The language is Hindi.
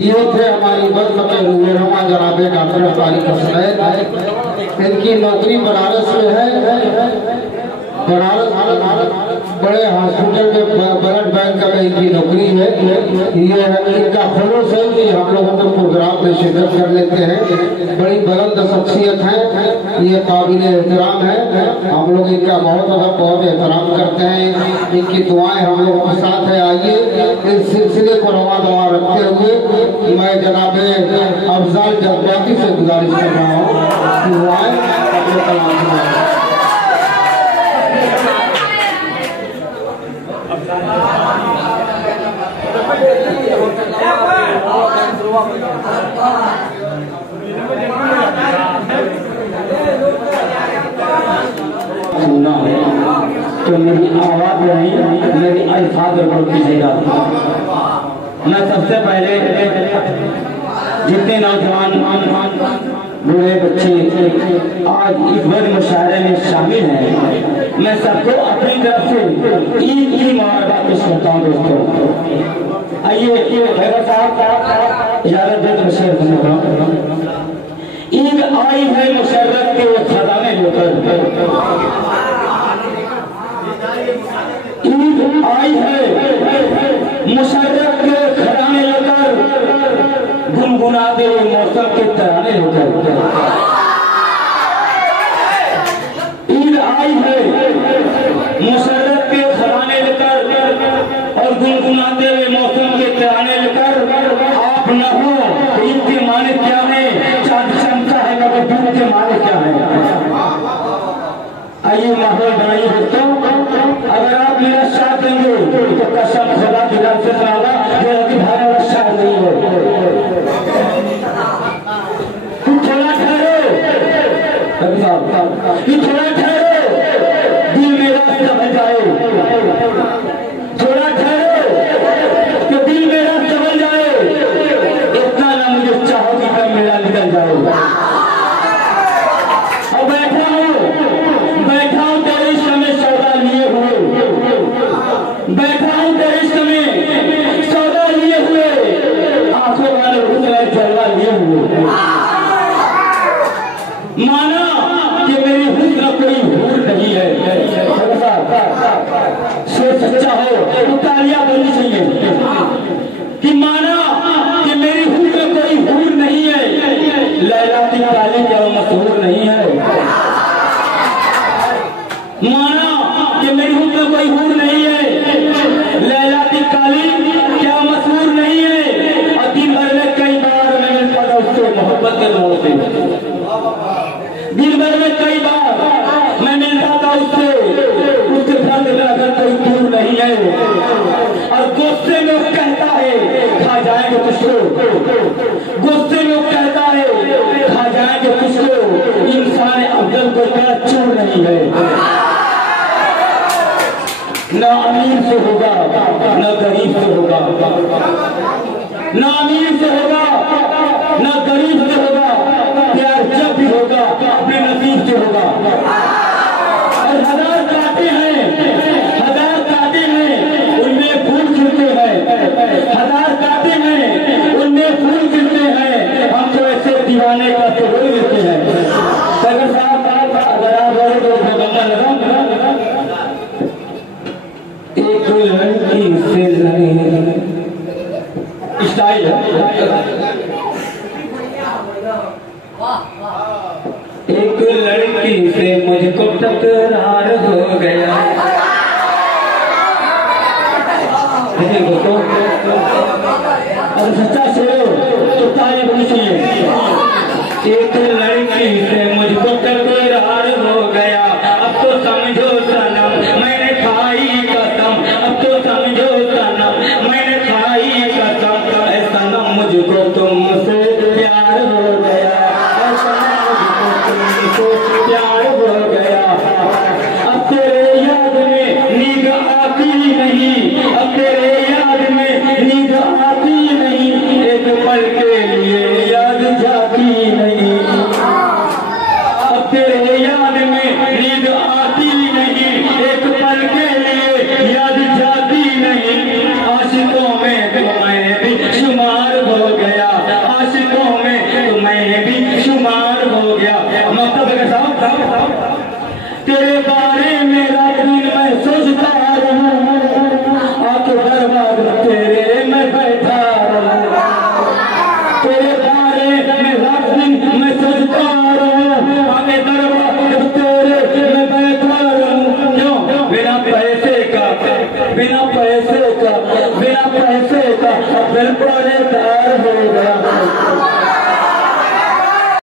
ये थे हमारी बस बचे हुए रमा जनाबे डॉक्टर तारिक हसनैन। इनकी नौकरी बनारस में है। बनारस बड़े हॉस्पिटल में ब्लड बैंक में इनकी नौकरी है। ये इनका खुलूस है कि हम लोगों के प्रोग्राम में शिरकत कर लेते हैं। बड़ी बुलंद शख्सियत है, ये काबिल एहतराम है। हम लोग इनका बहुत एहतराम करते हैं। इनकी दुआएं हम लोगों के साथ है। आइए इस सिलसिले को रवा दवा रखते हुए मैं जनाबे अफजाल जज्बाती से गुजारिश कर रहा हूँ कि दुआएं अपने कलाम सुनाएं। सुना तो मेरी आवाज नहीं, मेरी अल्फाज और कीजिएगा। मैं सबसे पहले जितने नौजवान बूढ़े बच्चे आज इस बड़े मुशायरे में शामिल हैं, मैं सबको अपनी तरफ से ईद की मुबारक करता हूँ। दोस्तों आइए साहब इजाजत दे तो शेर सुनो। ईद आई है मुशर्रफ के खजाने लेकर, ईद आई है मुशर्रफ के खजाने लेकर, गुनगुनाते मौसम के तराने लेकर। ईद आई है मुशर्रफ के खजाने लेकर और गुनगुनाते हुए मौसम के तराने लेकर। आप न हो ईद के माने क्या है, चांद चमका है मगर दूध के माने क्या है। आइए माहौल बनाइए दोस्तों। अगर आप मेरा साथ देंगे तो कसम खुदा की नाम से सुनाऊंगा कि भाई मेरा साथ नहीं है। थोड़ा ठहरो, थोड़ा ठहरो, दिल मेरा समझ जाए। थोड़ा ठहरो कि दिल मेरा समझ जाए। इतना ना मुझे चाहो कि कब मेरा निकल जाए। और बैठा हूँ तेरे इश्क में सौदा लिए हुए, बैठा हूँ तेरे इश्क में सौदा लिए हुए, आंखों वाले हुस्न जलवा लिए हुए। माना कि मेरी हुस्न कोई हूर नहीं है। सोच सच्चा हो तो तालियां बोलनी चाहिए कि माना कि मेरी हुस्न कोई हूर नहीं है। लैला की ताली क्या मशहूर नहीं है। माना कि मेरी हुस्न कोई हूर नहीं है। लैला की काली क्या मशहूर नहीं है। और दिन भर में कई बार मैं मिल पाता उससे मोहब्बत के मोड़ से। दिन भर में कई बार मैं मिल पाता उससे, उसके साथ अगर कोई दूर नहीं है। और गुस्से में वो कहता है खा जाएंगे तुझको, गुस्से में वो कहता है खा जाएंगे तुझको। इंसान अफजल को इतना चूर नहीं है। ना अमीर से होगा ना गरीब से होगा, ना अमीर से होगा ना गरीब से होगा। प्यार जब भी होगा अपने नसीब से होगा। और हजार काटे हैं उनमें फूल खिलते हैं। हजार काटे हैं उनमें फूल खिलते हैं। हम तो ऐसे दीवाने का तो बोल देते हैं। अगर साहब अगर आप बोले तो बंदा लगा एक लड़की से स्टाइल है। एक लड़की से मुझको तकरार हो गया। दोस्तों अगर सच्चा शेर तो ताली बनी चाहिए। एक लड़की से मुझको तकरार हो गया। अब तो समझो सनम मैंने खाई कसम। अब तो समझो सनम मैंने खाई कसम। सनम मुझको तुमसे प्यार हो गया। प्यार हो गया। अब तेरे याद में नींद आती नहीं। अब तेरे याद में नींद आती नहीं। एक पल के लिए याद जाती नहीं। अब तेरे याद में नींद आती नहीं। एक पल के लिए याद जाती नहीं। आशिकों में तुम्हें भी शुमार हो गया। बिना पैसे का बिल्कुल